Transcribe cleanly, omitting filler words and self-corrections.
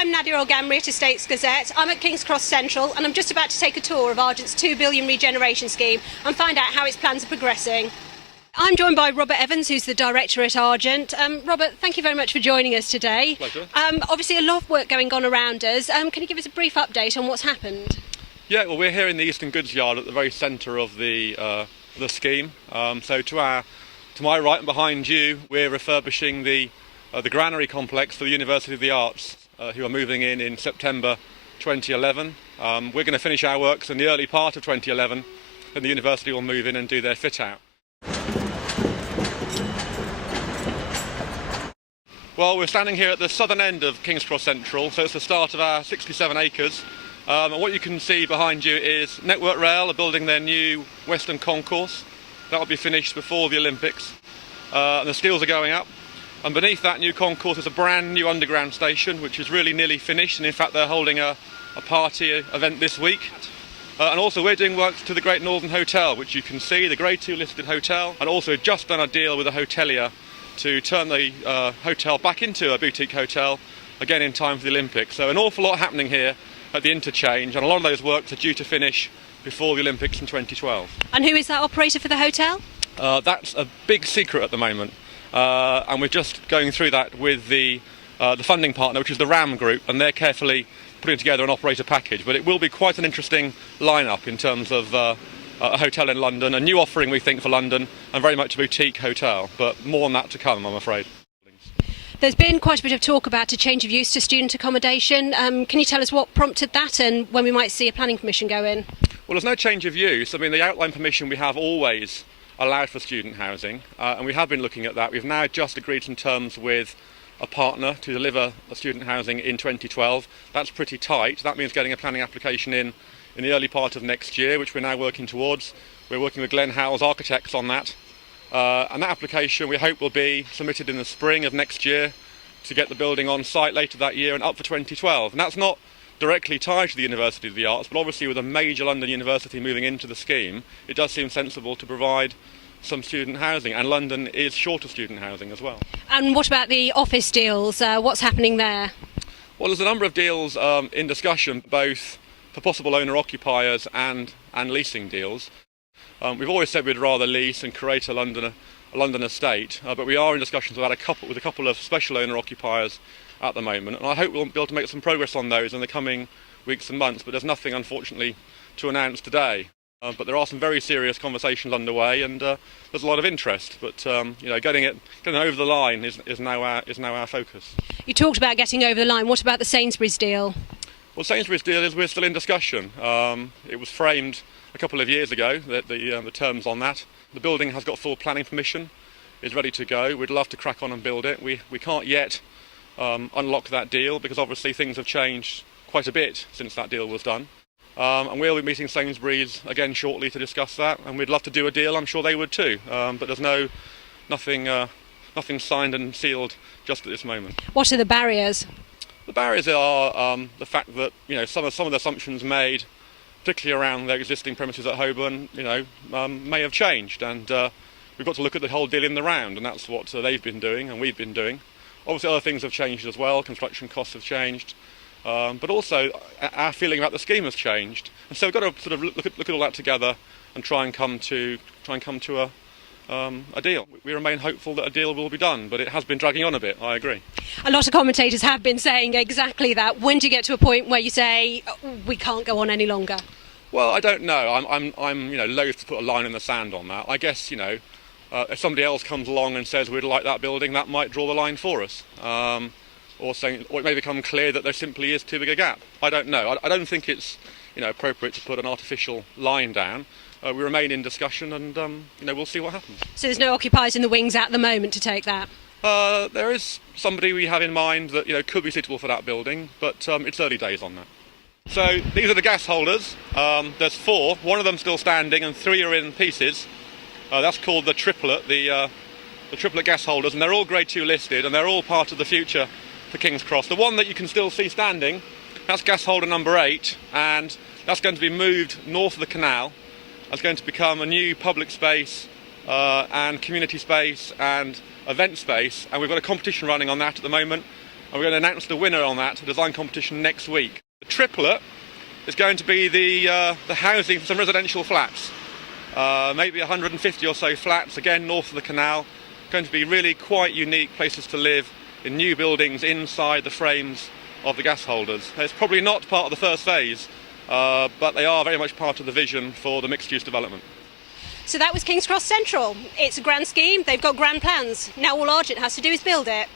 I'm Nadia Elghamry at Estates Gazette. I'm at King's Cross Central and I'm just about to take a tour of Argent's £2 billion regeneration scheme and find out how its plans are progressing. I'm joined by Robert Evans, who's the director at Argent. Robert, thank you very much for joining us today. Pleasure. Obviously a lot of work going on around us. Can you give us a brief update on what's happened? Yeah, well, we're here in the Eastern Goods Yard at the very centre of the scheme. So to my right and behind you, we're refurbishing the granary complex for the University of the Arts, who are moving in September 2011. We're going to finish our works in the early part of 2011, and the university will move in and do their fit out. Well, we're standing here at the southern end of King's Cross Central, so it's the start of our 67 acres. And what you can see behind you is Network Rail are building their new Western Concourse. That will be finished before the Olympics. And the steels are going up. And beneath that new concourse is a brand new underground station, which is really nearly finished. And in fact, they're holding a party event this week. And also we're doing works to the Great Northern Hotel, which you can see, the Grade 2 listed hotel. And also just done a deal with a hotelier to turn the hotel back into a boutique hotel, again in time for the Olympics. So an awful lot happening here at the interchange, and a lot of those works are due to finish before the Olympics in 2012. And who is that operator for the hotel? That's a big secret at the moment, and we're just going through that with the funding partner, which is the RAM Group, and they're carefully putting together an operator package. But it will be quite an interesting lineup in terms of a hotel in London, a new offering we think for London, and very much a boutique hotel, but more on that to come, I'm afraid. There's been quite a bit of talk about a change of use to student accommodation. Can you tell us what prompted that and when we might see a planning permission go in? Well, there's no change of use. I mean, the outline permission we have always allowed for student housing, and we have been looking at that. We've now just agreed some terms with a partner to deliver a student housing in 2012. That's pretty tight. That means getting a planning application in the early part of next year, which we're now working towards. We're working with Glenn Howells Architects on that. And that application we hope will be submitted in the spring of next year to get the building on site later that year and up for 2012. And that's not directly tied to the University of the Arts, but obviously with a major London university moving into the scheme, it does seem sensible to provide some student housing, and London is short of student housing as well. And what about the office deals? What's happening there? Well, there's a number of deals in discussion, both for possible owner-occupiers and leasing deals. We've always said we'd rather lease and create a London estate, but we are in discussions with a couple of special owner-occupiers at the moment, and I hope we'll be able to make some progress on those in the coming weeks and months, but there's nothing, unfortunately, to announce today. But there are some very serious conversations underway, and there's a lot of interest, but getting over the line is now our focus. You talked about getting over the line. What about the Sainsbury's deal? Well, Sainsbury's deal we're still in discussion. It was framed a couple of years ago, the terms on that. The building has got full planning permission, is ready to go. We'd love to crack on and build it. We can't yet unlock that deal because obviously things have changed quite a bit since that deal was done. And we'll be meeting Sainsbury's again shortly to discuss that, and we'd love to do a deal. I'm sure they would too, but there's nothing signed and sealed just at this moment. What are the barriers? The barriers are the fact that some of the assumptions made, particularly around their existing premises at Holborn, may have changed, and we've got to look at the whole deal in the round, and that's what they've been doing and we've been doing. Obviously other things have changed as well, construction costs have changed, but also our feeling about the scheme has changed, and so we've got to sort of look at all that together and try and come to a deal. We remain hopeful that a deal will be done, but it has been dragging on a bit, I agree. A lot of commentators have been saying exactly that. When do you get to a point where you say, we can't go on any longer? Well, I don't know. I'm loath to put a line in the sand on that. I guess, if somebody else comes along and says we'd like that building, that might draw the line for us. Or it may become clear that there simply is too big a gap. I don't know. I don't think it's appropriate to put an artificial line down. We remain in discussion, and we'll see what happens. So there's no occupiers in the wings at the moment to take that? There is somebody we have in mind that could be suitable for that building, but it's early days on that. So these are the gas holders. There's 4. One of them still standing, and 3 are in pieces. That's called the triplet, the triplet gas holders, and they're all Grade 2 listed, and they're all part of the future for King's Cross. The one that you can still see standing, that's gas holder number 8, and that's going to be moved north of the canal. That's going to become a new public space and community space and event space, and we've got a competition running on that at the moment, and we're going to announce the winner on that design competition next week. The triplet is going to be the housing for some residential flats, maybe 150 or so flats, again north of the canal. Going to be really quite unique places to live in new buildings inside the frames of the gas holders. It's probably not part of the first phase, but they are very much part of the vision for the mixed-use development. So that was King's Cross Central. It's a grand scheme, they've got grand plans. Now all Argent has to do is build it.